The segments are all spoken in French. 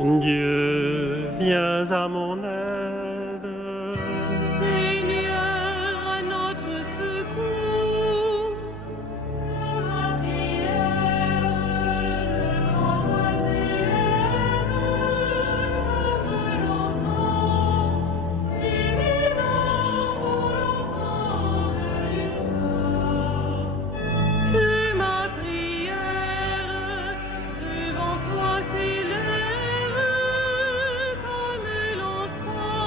Dieu, viens à mon aide. Seigneur, à notre secours. Que ma prière devant toi s'élève comme l'encens, et mes mains pour l'offrande du soir. Que ma prière devant toi s'élève comme l'encens.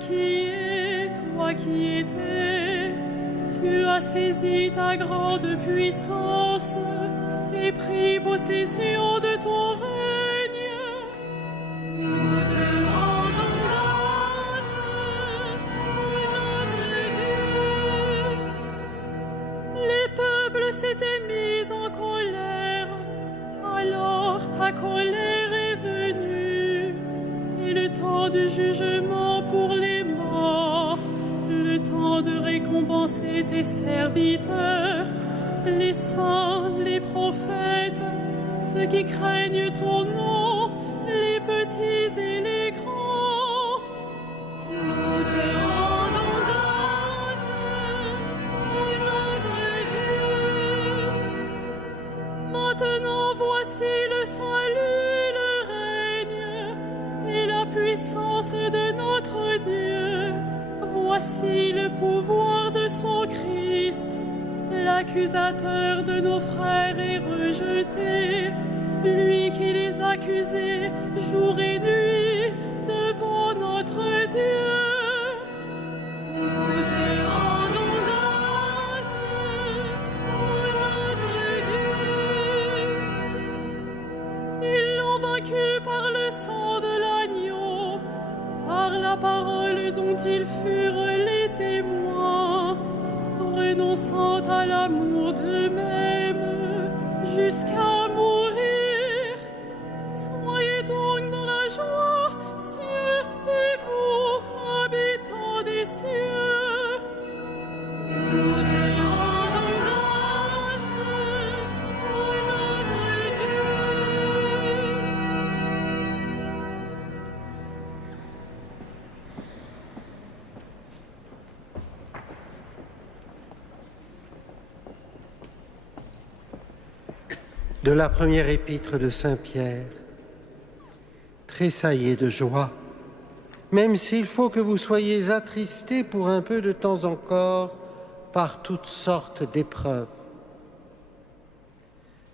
qui es, toi qui étais, tu as saisi ta grande puissance et pris possession de ton règne. Nous te rendons grâce, notre Dieu. Les peuples s'étaient mis en colère, alors ta colère est venue, et le temps du jugement pour les morts, le temps de récompenser tes serviteurs, les saints, les prophètes, ceux qui craignent ton nom, les petits et les grands. Nous te rendons grâce, notre Dieu. Maintenant voici le salut, le règne et la puissance de notre Dieu. Voici le pouvoir de son Christ. L'accusateur de nos frères est rejeté, lui qui les accusait jour et nuit devant notre Dieu. Nous te rendons grâce, notre Dieu. Ils l'ont vaincu par le sang de l'agneau, par la parole dont ils furent les témoins, renonçant à l'amour d'eux-mêmes jusqu'à mourir. Soyez donc dans la joie, cieux et vous, habitants des cieux. Nous te rendons grâce, notre Dieu. De la première épître de Saint Pierre. Tressaillez de joie, même s'il faut que vous soyez attristés pour un peu de temps encore par toutes sortes d'épreuves.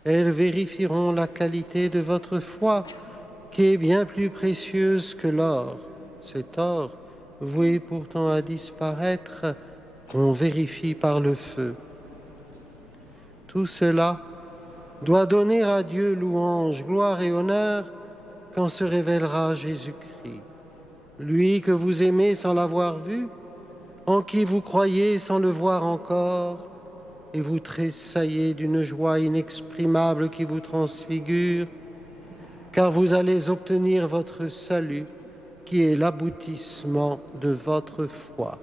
Elles vérifieront la qualité de votre foi, qui est bien plus précieuse que l'or. Cet or, voué pourtant à disparaître, qu'on vérifie par le feu. Tout cela doit donner à Dieu louange, gloire et honneur quand se révélera Jésus-Christ. Lui que vous aimez sans l'avoir vu, en qui vous croyez sans le voir encore, et vous tressaillez d'une joie inexprimable qui vous transfigure, car vous allez obtenir votre salut, qui est l'aboutissement de votre foi.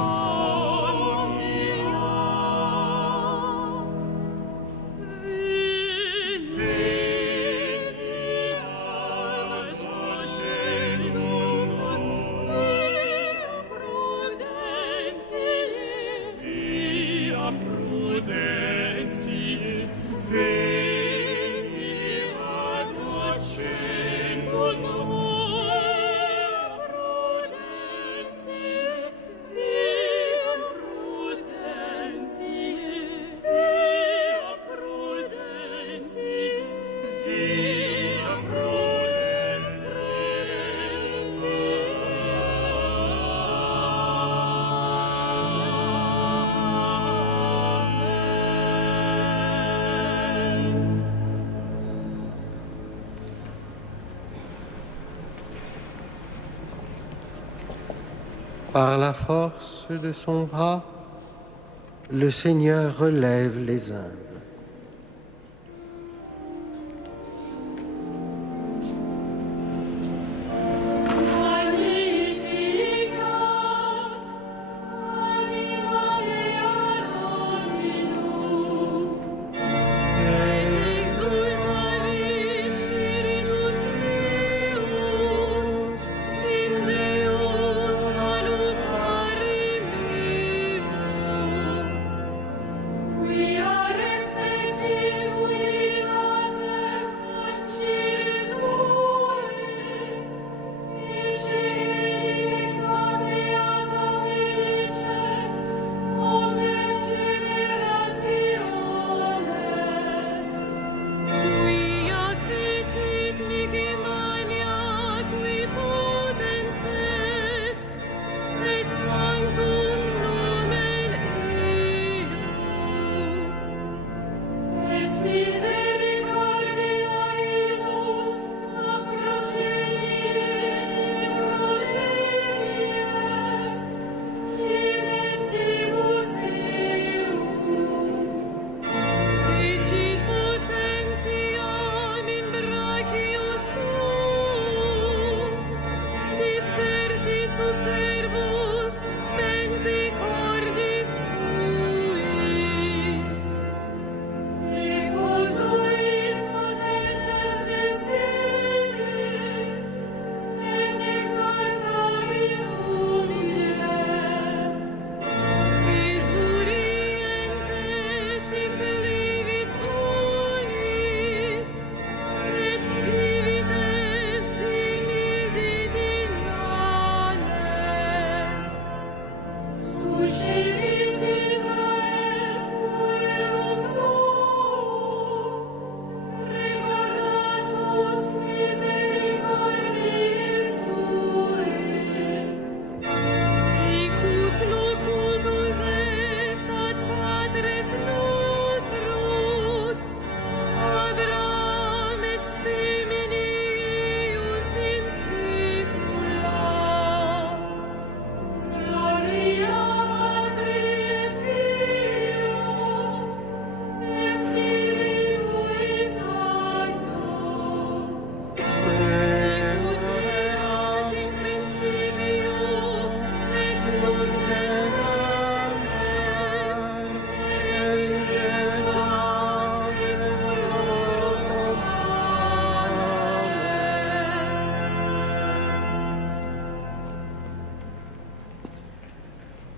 Oh Par la force de son bras, le Seigneur relève les humbles.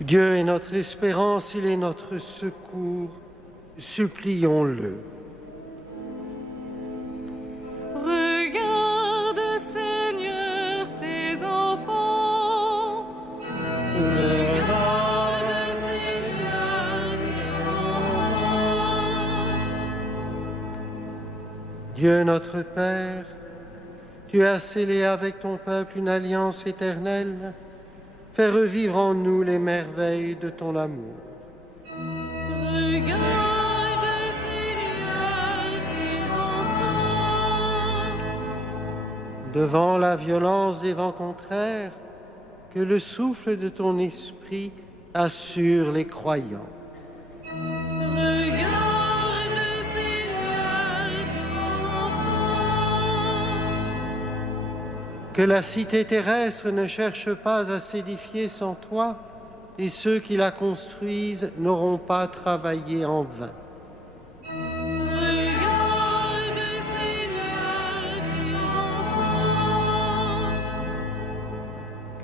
Dieu est notre espérance, il est notre secours, supplions-le. Regarde, Seigneur, tes enfants. Regarde, Seigneur, tes enfants. Dieu notre Père, tu as scellé avec ton peuple une alliance éternelle. Fais revivre en nous les merveilles de ton amour. Regarde, Seigneur, tes enfants. Devant la violence des vents contraires, que le souffle de ton esprit assure les croyants. Regarde, Seigneur, tes enfants. Que la cité terrestre ne cherche pas à s'édifier sans toi, et ceux qui la construisent n'auront pas travaillé en vain. Regarde, Seigneur, tes enfants.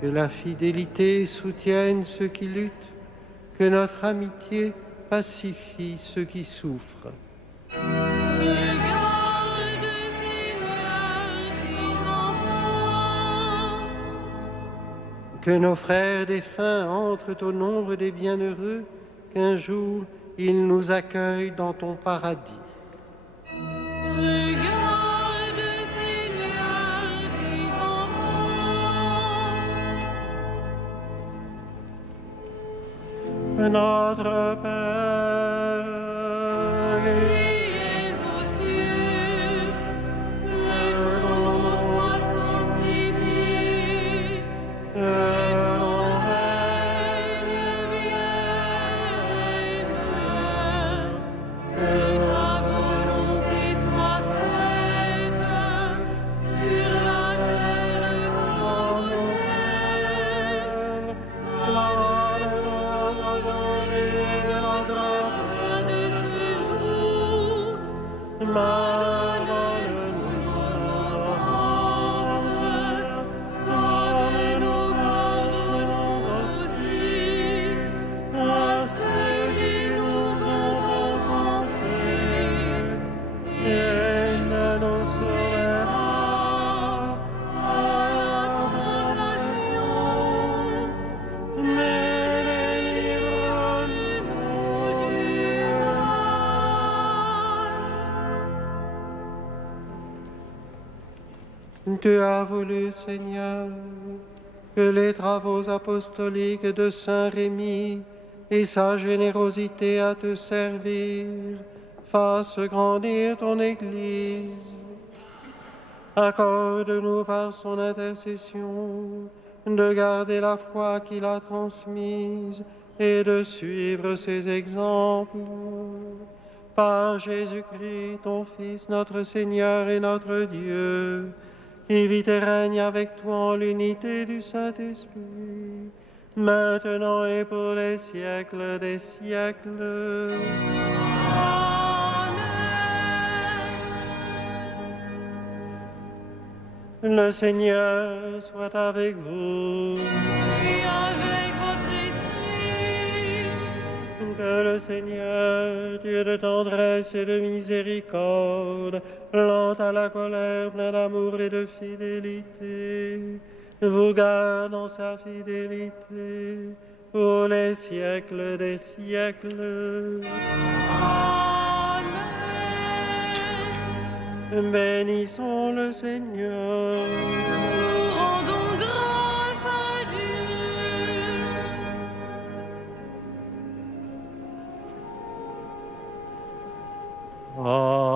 Que la fidélité soutienne ceux qui luttent, que notre amitié pacifie ceux qui souffrent. Que nos frères défunts entrent au nombre des bienheureux, qu'un jour ils nous accueillent dans ton paradis. Regarde, Seigneur, tes enfants. Notre Père, Qui es aux cieux, que ton nom soit sanctifié, que ton règne Tu as voulu, Seigneur, que les travaux apostoliques de Saint Rémy et sa générosité à te servir fassent grandir ton Église. Accorde-nous par son intercession de garder la foi qu'il a transmise et de suivre ses exemples. Par Jésus-Christ, ton Fils, notre Seigneur et notre Dieu, qui vit et règne avec toi en l'unité du Saint-Esprit, maintenant et pour les siècles des siècles. Le Seigneur soit avec vous. Et avec votre esprit. Que le Seigneur, Dieu de tendresse et de miséricorde, lent à la colère, plein d'amour et de fidélité, vous garde en sa fidélité pour les siècles des siècles. Bénissons le Seigneur. Nous rendons grâce à Dieu. Amen.